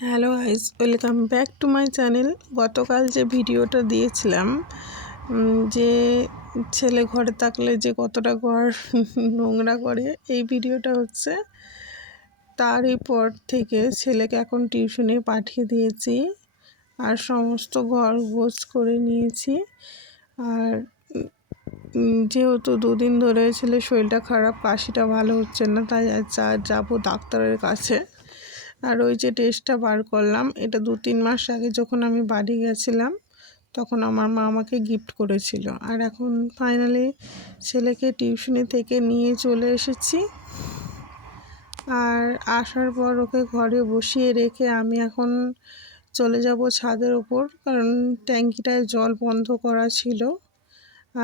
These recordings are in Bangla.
Hello guys, welcome back to my channel. গতকাল যে ভিডিওটা দিয়েছিলাম যে ছেলে ঘরে থাকলে যে কতটা ঘর নোংরা করে, এই ভিডিওটা হচ্ছে তারই পর থেকে ছেলেকে এখন টিউশনে পাঠিয়ে দিয়েছি আর সমস্ত ঘর গোছ করে নিয়েছি। আর যেহেতু দুদিন ধরে ছেলে শরীরটা খারাপ, কাশিটা ভালো হচ্ছে না, তাই যাবো ডাক্তারের কাছে। আর ওই যে টেস্টটা বার করলাম, এটা 2-3 মাস আগে যখন আমি বাড়ি গেছিলাম তখন আমার মা আমাকে গিফট করেছিল। আর এখন ফাইনালি ছেলেকে টিউশনি থেকে নিয়ে চলে এসেছি। আর আসার পর ওকে ঘরে বসিয়ে রেখে আমি এখন চলে যাব ছাদের ওপর, কারণ ট্যাঙ্কিটায় জল বন্ধ করা ছিল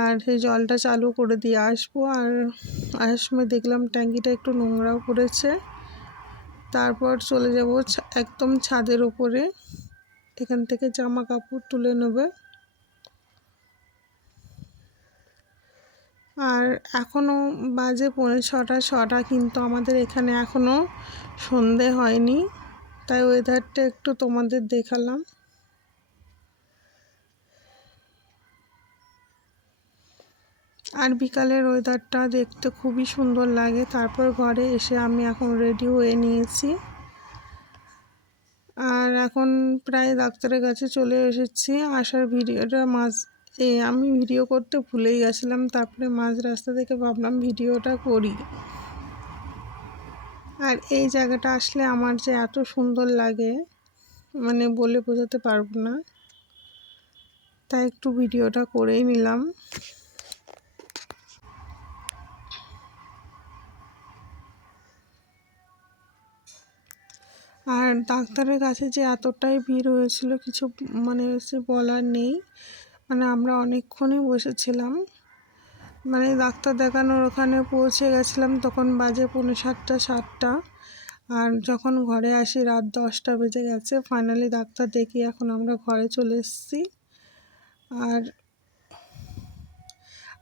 আর সেই জলটা চালু করে দিয়ে আসবো। আর আসার সময় দেখলাম ট্যাঙ্কিটা একটু নোংরাও পড়েছে। তারপর চলে যাব একদম ছাদের উপরে, এখান থেকে জামা কাপড় তুলে নেবে। আর এখনও বাজে 6:45, কিন্তু আমাদের এখানে এখনও সন্ধে হয়নি, তাই ওয়েদারটা একটু তোমাদের দেখালাম। আর বিকালের ওয়েদারটা দেখতে খুবই সুন্দর লাগে। তারপর ঘরে এসে আমি এখন রেডি হয়ে নিয়েছি আর এখন প্রায় ডাক্তারের কাছে চলে এসেছি। আসার ভিডিওটা আমি ভিডিও করতে ভুলেই গেছিলাম, তারপরে মাঝ রাস্তা থেকে ভাবলাম ভিডিওটা করি। আর এই জায়গাটা আসলে আমার যে এত সুন্দর লাগে, মানে বলে বোঝাতে পারবো না, তাই একটু ভিডিওটা করেই নিলাম। আর ডাক্তারের কাছে যে এতটাই ভিড় হয়েছিল কিছু সে বলার নেই। আমরা অনেকক্ষণই বসেছিলাম, ডাক্তার দেখানোর ওখানে পৌঁছে গেছিলাম তখন বাজে 7:45। আর যখন ঘরে আসি রাত 10টা বেজে গেছে। ফাইনালি ডাক্তার দেখিয়ে এখন আমরা ঘরে চলে এসেছি। আর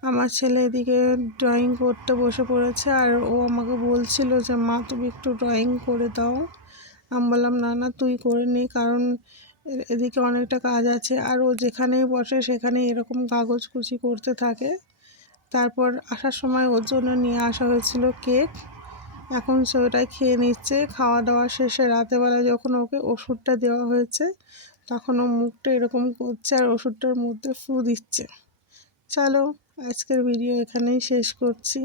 আমার ছেলে এদিকে ড্রয়িং করতে বসে পড়েছে, আর ও আমাকে বলছিল যে মা তুমি একটু ড্রয়িং করে দাও। আমি বললাম না না তুই করে নি, কারণ এদিকে অনেকটা কাজ আছে। আর ও যেখানেই বসে সেখানেই এরকম কাগজ কুচি করতে থাকে। তারপর আসার সময় ওর জন্য নিয়ে আসা হয়েছিল কেক, এখন সে ওটাই খেয়ে নিচ্ছে। খাওয়া দাওয়া শেষে রাতেরবেলা যখন ওকে ওষুধটা দেওয়া হয়েছে তখন ও মুখটা এরকম করছে আর ওষুধটার মধ্যে ফু দিচ্ছে। চলো, আজকের ভিডিও এখানেই শেষ করছি।